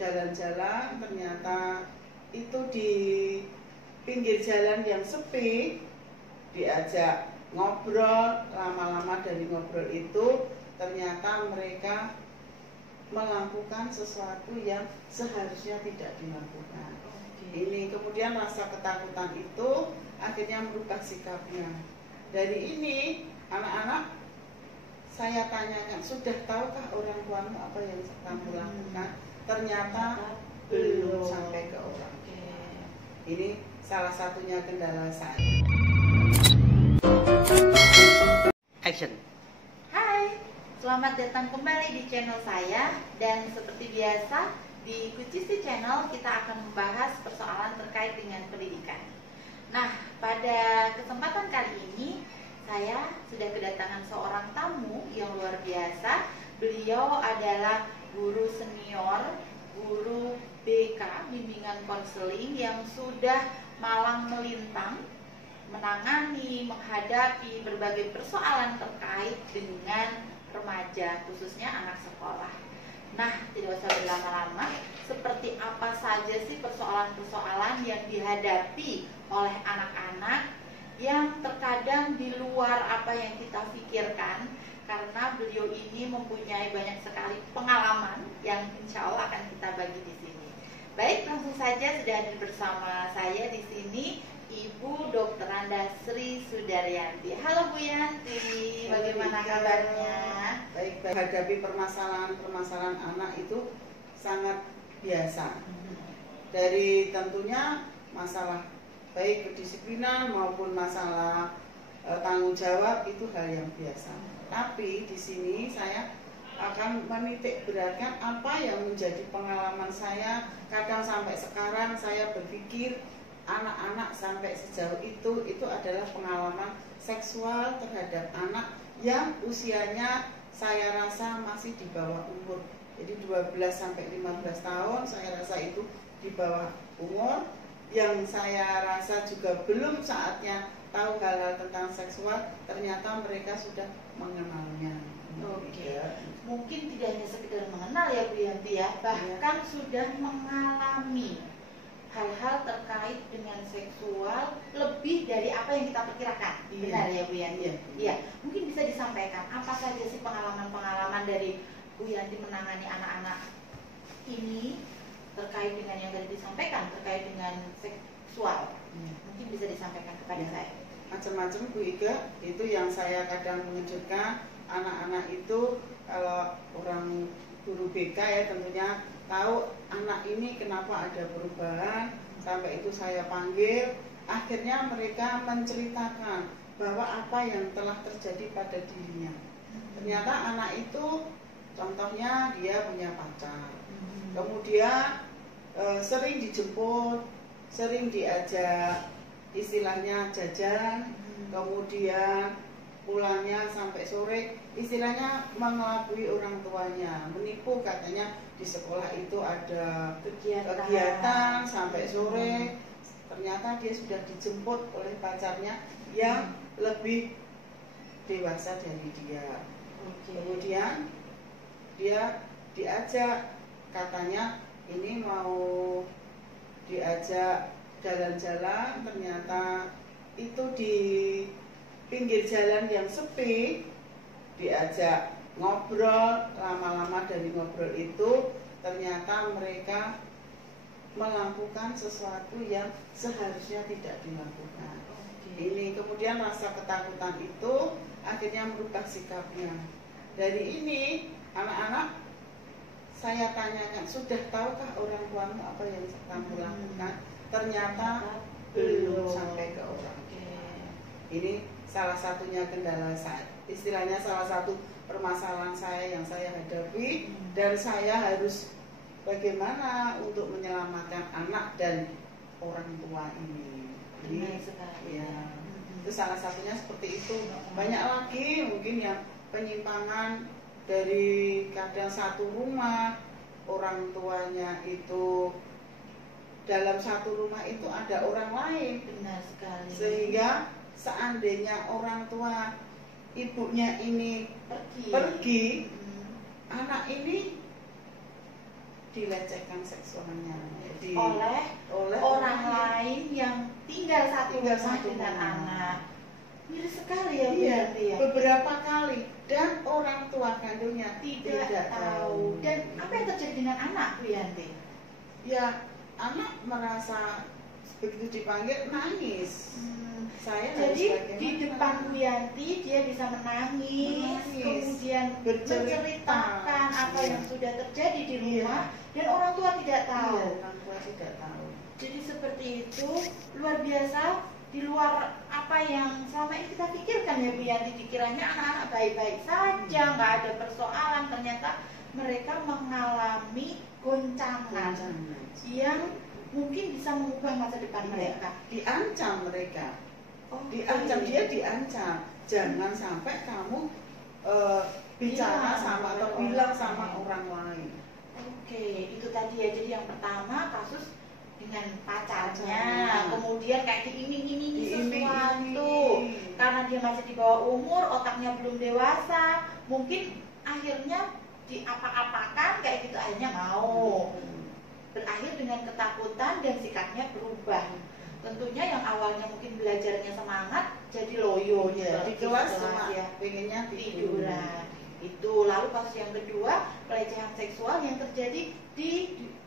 jalan-jalan, ternyata itu di pinggir jalan yang sepi, diajak ngobrol, lama-lama dari ngobrol itu ternyata mereka melakukan sesuatu yang seharusnya tidak dilakukan. Ini kemudian rasa ketakutan itu akhirnya merubah sikapnya. Dari ini anak-anak saya tanyakan, sudah tahukah orang tuamu apa yang kamu lakukan? Ternyata belum sampai ke orang. Ini salah satunya kendala saya. Action. Hai, selamat datang kembali di channel saya. Dan seperti biasa di Kucisti Channel kita akan membahas persoalan terkait dengan pendidikan. Nah, pada kesempatan kali ini saya sudah kedatangan seorang tamu yang luar biasa. Beliau adalah guru senior, guru BK, bimbingan konseling, yang sudah malang melintang menangani, menghadapi berbagai persoalan terkait dengan remaja, khususnya anak sekolah. Nah, tidak usah berlama-lama, seperti apa saja sih persoalan-persoalan yang dihadapi oleh anak-anak yang terkadang di luar apa yang kita pikirkan, karena beliau ini mempunyai banyak sekali pengalaman yang insya Allah akan kita bagi di sini. Baik, langsung saja sudah hadir bersama saya di sini Ibu Dr. Andasri Sudaryanti. Halo Bu Yanti, bagaimana kabarnya? Baik, menghadapi permasalahan anak itu sangat biasa. Dari tentunya masalah baik kedisiplinan maupun masalah tanggung jawab itu hal yang biasa. Tapi di sini saya akan menitik beratkan apa yang menjadi pengalaman saya. Kadang sampai sekarang saya berpikir anak-anak sampai sejauh itu adalah pengalaman seksual terhadap anak yang usianya saya rasa masih di bawah umur. Jadi 12 sampai 15 tahun saya rasa itu di bawah umur, yang saya rasa juga belum saatnya tahu hal-hal tentang seksual, ternyata mereka sudah mengenalnya. Oke. Mungkin tidak hanya sekedar mengenal ya Bu Yanti ya, bahkan sudah mengalami hal-hal terkait dengan seksual lebih dari apa yang kita perkirakan. Benar ya Bu Yanti? Iya. Mungkin bisa disampaikan apa saja sih pengalaman-pengalaman dari Bu Yanti menangani anak-anak ini terkait dengan yang tadi disampaikan, terkait dengan seksual. Mungkin bisa disampaikan kepada saya. Macam-macam Bu Ika, itu yang saya kadang mengejutkan anak-anak itu. Kalau orang guru BK ya tentunya tahu anak ini kenapa ada perubahan, sampai itu saya panggil. Akhirnya mereka menceritakan bahwa apa yang telah terjadi pada dirinya. Ternyata anak itu contohnya dia punya pacar, kemudian sering dijemput, sering diajak istilahnya jajan, kemudian pulangnya sampai sore, istilahnya mengelabui orang tuanya, menipu. Katanya di sekolah itu ada kegiatan sampai sore, ternyata dia sudah dijemput oleh pacarnya yang lebih dewasa dari dia. Kemudian dia diajak, katanya ini mau diajak jalan-jalan, ternyata itu di pinggir jalan yang sepi, diajak ngobrol, lama-lama dari ngobrol itu ternyata mereka melakukan sesuatu yang seharusnya tidak dilakukan. Ini kemudian rasa ketakutan itu akhirnya merubah sikapnya. Dari ini anak-anak saya tanyakan, sudah tahukah orang tuamu apa yang kamu lakukan? Ternyata belum sampai ke orang. Ini salah satunya kendala saya, istilahnya salah satu permasalahan saya yang saya hadapi, dan saya harus bagaimana untuk menyelamatkan anak dan orang tua ini. Ya, itu salah satunya seperti itu. Banyak lagi mungkin yang penyimpangan dari kadang satu rumah, orang tuanya itu dalam satu rumah itu ada orang lain. Benar sekali. Sehingga seandainya orang tua ibunya ini pergi, anak ini dilecehkan seksualnya oleh orang lain yang tinggal satu dengan anak. Miris sekali ya Bu Yanti ya. Beberapa kali dan orang tua kandungnya tidak tahu. Dan apa yang terjadi dengan anak Bu Yanti? Ya, anak merasa begitu dipanggil nangis. Jadi di depan Bu Yanti dia bisa menangis. Kemudian menceritakan apa yang sudah terjadi di rumah dan orang tua tidak tahu. Orang tua tidak tahu. Jadi seperti itu, luar biasa, di luar apa yang selama ini kita pikirkan ya Bu Yanti. Dikiranya anak-anak baik-baik saja, nggak ada persoalan, ternyata mereka mengalami goncangan yang mungkin bisa mengubah masa depan mereka. Diancam mereka. Diancam, dia diancam. Jangan sampai kamu bicara sama atau bilang sama orang lain. Oke, itu tadi ya. Jadi yang pertama kasus dengan pacarnya, kemudian kayak diiming-imingi sesuatu karena dia masih di bawah umur, otaknya belum dewasa, mungkin akhirnya diapa-apakan kayak gitu, akhirnya mau. Berakhir dengan ketakutan dan sikapnya berubah. Tentunya yang awalnya mungkin belajarnya semangat jadi loyo di kelas cuma pengennya tiduran. Itu. Lalu kasus yang kedua, pelecehan seksual yang terjadi di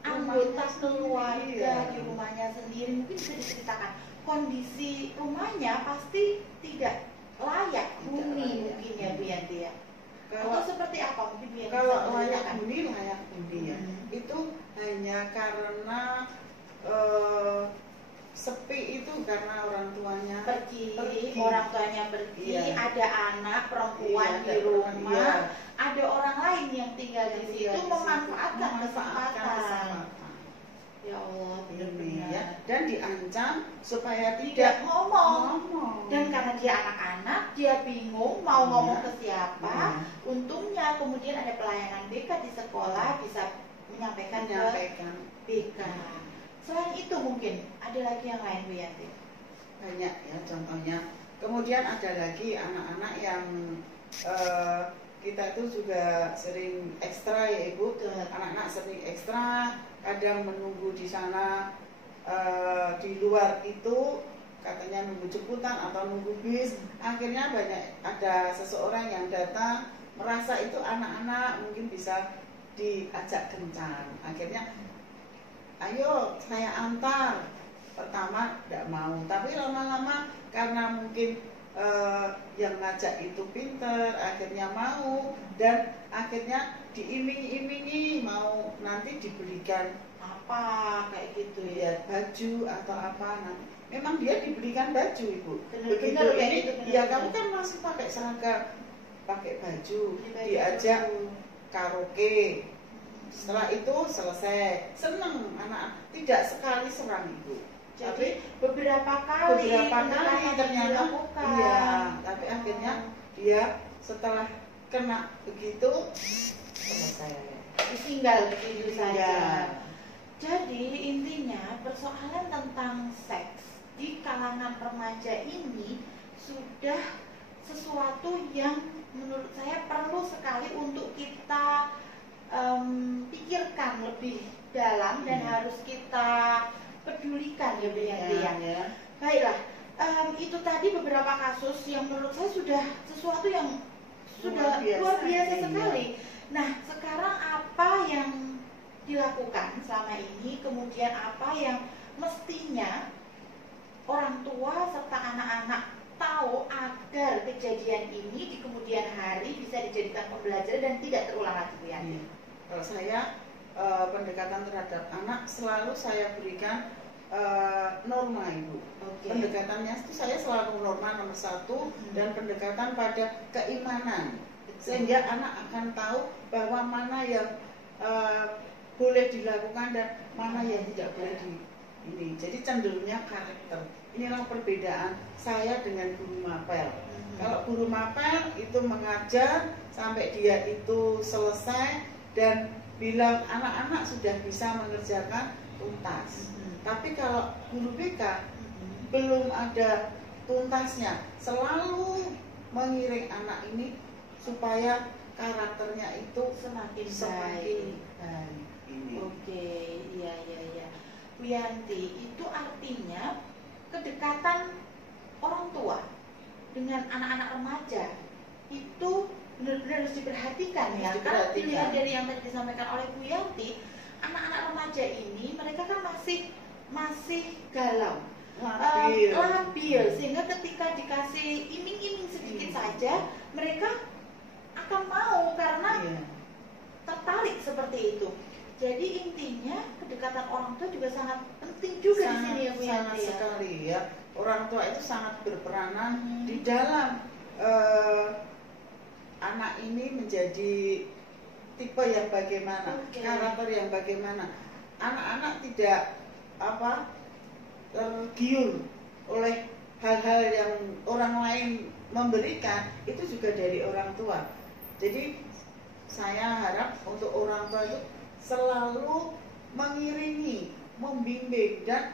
anggota keluarga, di rumahnya sendiri. Mungkin bisa diceritakan kondisi rumahnya pasti tidak layak huni mungkin ya Bu Yanti ya. Atau seperti apa mungkin Bu Yanti? Kalau layak huni ya. Itu hanya karena sepi, itu karena orang tuanya pergi. Orang tuanya pergi, ada anak perempuan di rumah, ada orang lain yang tinggal di situ memanfaatkan kesempatan. Ya Allah, benar-benar. Dan diancam supaya tidak ngomong. Dan karena dia anak-anak, dia bingung mau ngomong ke siapa. Untungnya kemudian ada pelayanan BK di sekolah, bisa menyampaikan ke BK. Selain itu mungkin ada lagi yang lain Bu Yanti? Banyak ya contohnya. Kemudian ada lagi anak-anak yang kita itu juga sering ekstra ya Ibu. Anak-anak sering ekstra, kadang menunggu di sana di luar itu katanya nunggu jemputan atau nunggu bis. Akhirnya ada seseorang yang datang merasa itu anak-anak mungkin bisa diajak kencan. Akhirnya ayo saya antar. Pertama tidak mau, tapi lama-lama karena mungkin yang ngajak itu pinter, akhirnya mau, dan akhirnya diiming-imingi mau nanti diberikan apa kayak gitu ya, baju atau apa. Nanti memang dia diberikan baju Ibu. Begitu ini ya kamu kan masih pakai seragam, pakai baju, diajak karaoke. Setelah itu selesai, seneng anak, tidak sekali serang Ibu. Jadi beberapa kali ternyata tapi akhirnya dia setelah kena begitu selesai, ditinggal begitu saja. Jadi intinya persoalan tentang seks di kalangan remaja ini sudah sesuatu yang menurut saya perlu sekali untuk kita pikirkan lebih dalam dan harus kita pedulikan ya Bu Yanti ya. Baiklah, itu tadi beberapa kasus yang menurut saya sudah sesuatu yang sudah luar biasa sekali. Nah, sekarang apa yang dilakukan selama ini, kemudian apa yang mestinya orang tua serta anak-anak tahu agar kejadian ini di kemudian hari bisa dijadikan pembelajaran dan tidak terulang lagi Bu Yanti? Kalau saya pendekatan terhadap anak selalu saya berikan norma Ibu. Pendekatannya itu saya selalu norma nomor satu dan pendekatan pada keimanan, sehingga anak akan tahu bahwa mana yang boleh dilakukan dan mana yang tidak boleh ini. Jadi cenderungnya karakter. Inilah perbedaan saya dengan guru mapel. Kalau guru mapel itu mengajar sampai dia itu selesai dan bilang anak-anak sudah bisa mengerjakan tuntas. Tapi kalau guru BK belum ada tuntasnya, selalu mengiring anak ini supaya karakternya itu semakin baik. ini. Oke, iya. Bu Yanti, itu artinya kedekatan orang tua dengan anak-anak remaja itu benar-benar harus diperhatikan ya. Karena dilihat dari yang tadi disampaikan oleh Bu Yanti, anak-anak remaja ini mereka kan masih galau, labil, sehingga ketika dikasih iming-iming sedikit saja mereka akan mau karena tertarik seperti itu. Jadi intinya kedekatan orang tua juga sangat penting juga di sini ya Bu Yanti. Sangat sekali ya. Orang tua itu sangat berperanan di dalam anak ini menjadi tipe yang bagaimana, karakter yang bagaimana. Anak-anak tidak tergiur oleh hal-hal yang orang lain memberikan, itu juga dari orang tua. Jadi saya harap untuk orang tua itu selalu mengiringi, membimbing dan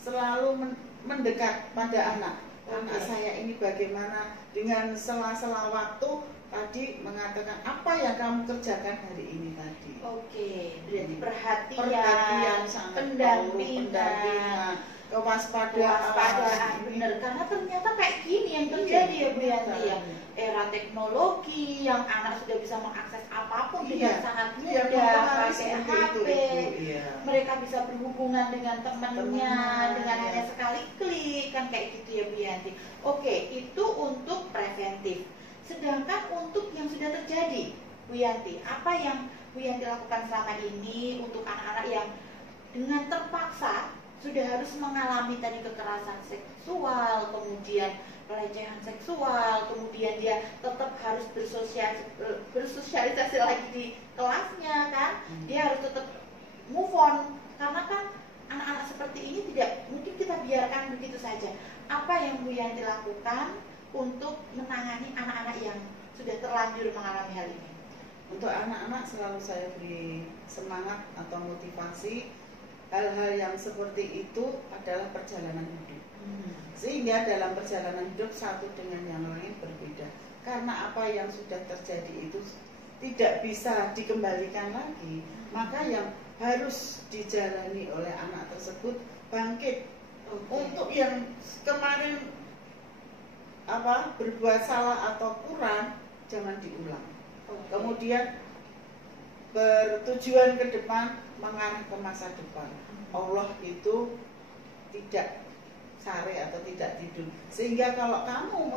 selalu mendekat pada anak. Anak saya ini bagaimana, dengan sela-sela waktu tadi mengatakan apa yang kamu kerjakan hari ini tadi. Oke, berarti perhatian, pendampingan, kewaspadaan, benar. Karena ternyata kayak gini yang terjadi ya Bu Yanti ya. Era teknologi yang anak sudah bisa mengakses apapun dengan sangat mudah, pakai HP, mereka bisa berhubungan dengan temannya dengan hanya sekali klik, kan kayak gitu ya Bu Yanti. Oke, itu untuk preventif. Sedangkan untuk yang sudah terjadi, Bu Yanti, apa yang Bu Yanti lakukan selama ini untuk anak-anak yang dengan terpaksa sudah harus mengalami tadi kekerasan seksual, kemudian pelecehan seksual, kemudian dia tetap harus bersosialisasi lagi di kelasnya kan, dia harus tetap move on, karena kan anak-anak seperti ini tidak mungkin kita biarkan begitu saja. Apa yang Bu Yanti lakukan untuk menangani anak-anak yang sudah terlanjur mengalami hal ini? Untuk anak-anak selalu saya beri semangat atau motivasi. Hal-hal yang seperti itu adalah perjalanan hidup. Sehingga dalam perjalanan hidup satu dengan yang lain berbeda. Karena apa yang sudah terjadi itu tidak bisa dikembalikan lagi. Maka yang harus dijalani oleh anak tersebut bangkit. Untuk yang kemarin berbuat salah atau kurang, jangan diulang. Kemudian bertujuan ke depan, mengarah ke masa depan. Allah itu tidak sare atau tidak tidur. Sehingga kalau kamu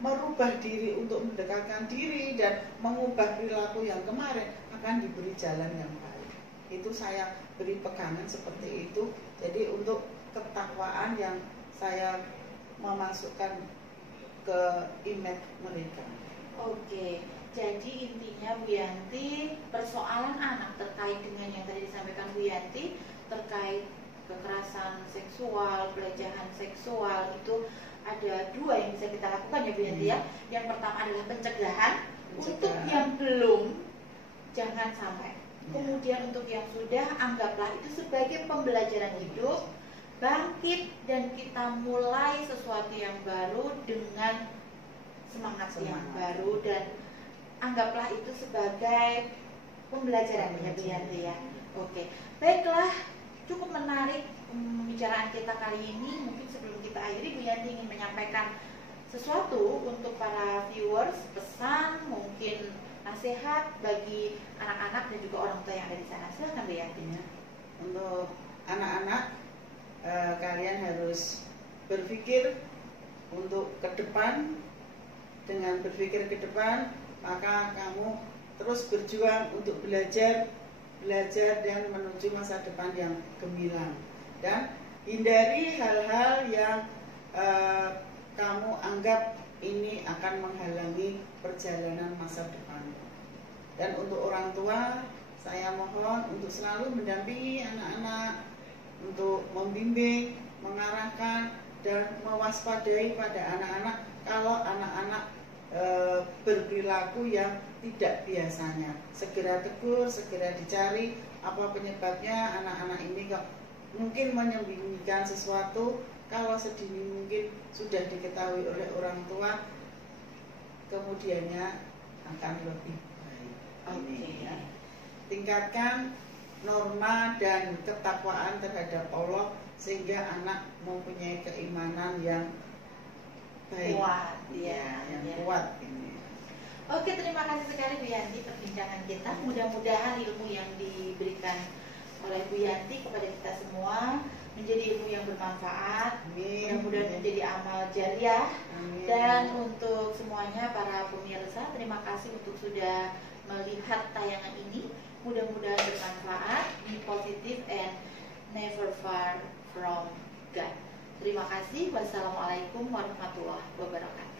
merubah diri untuk mendekatkan diri dan mengubah perilaku yang kemarin, akan diberi jalan yang baik. Itu saya beri pegangan seperti itu. Jadi untuk ketakwaan yang saya memasukkan ke image mereka. Oke. Jadi intinya Bu Yanti, persoalan anak terkait dengan yang tadi disampaikan Bu Yanti terkait kekerasan seksual, pelecehan seksual, itu ada dua yang bisa kita lakukan ya Bu Yanti ya. Yang pertama adalah pencegahan. Untuk yang belum, jangan sampai. Kemudian untuk yang sudah, anggaplah itu sebagai pembelajaran hidup, bangkit dan kita mulai sesuatu yang baru dengan semangat yang baru, dan anggaplah itu sebagai pembelajaran ya Bu Yanti ya. Oke, baiklah, cukup menarik pembicaraan kita kali ini. Mungkin sebelum kita akhiri, Bu Yanti ingin menyampaikan sesuatu untuk para viewers, pesan, mungkin nasihat bagi anak-anak dan juga orang tua yang ada di sana. Silahkan Bu Yanti. Untuk anak-anak, kalian harus berpikir untuk ke depan. Dengan berpikir ke depan, maka kamu terus berjuang untuk belajar dan menuju masa depan yang gemilang. Dan hindari hal-hal yang kamu anggap ini akan menghalangi perjalanan masa depan. Dan untuk orang tua, saya mohon untuk selalu mendampingi anak-anak, untuk membimbing, mengarahkan, dan mewaspadai pada anak-anak kalau anak-anak berperilaku yang tidak biasanya. Segera tegur, segera dicari apa penyebabnya anak-anak ini kok mungkin menyembunyikan sesuatu. Kalau sedini mungkin sudah diketahui oleh orang tua, kemudiannya akan lebih baik. Tingkatkan norma dan ketakwaan terhadap Allah, sehingga anak mempunyai keimanan yang baik, kuat, ya, yang ya. kuat ini. Oke, terima kasih sekali Bu Yanti perbincangan kita. Mudah-mudahan ilmu yang diberikan oleh Bu Yanti kepada kita semua menjadi ilmu yang bermanfaat, mudah-mudahan menjadi amal jariah. Amin. Dan untuk semuanya para pemirsa, terima kasih untuk sudah melihat tayangan ini. Mudah-mudahan bermanfaat, be positive and never far from God. Terima kasih. Wassalamualaikum warahmatullahi wabarakatuh.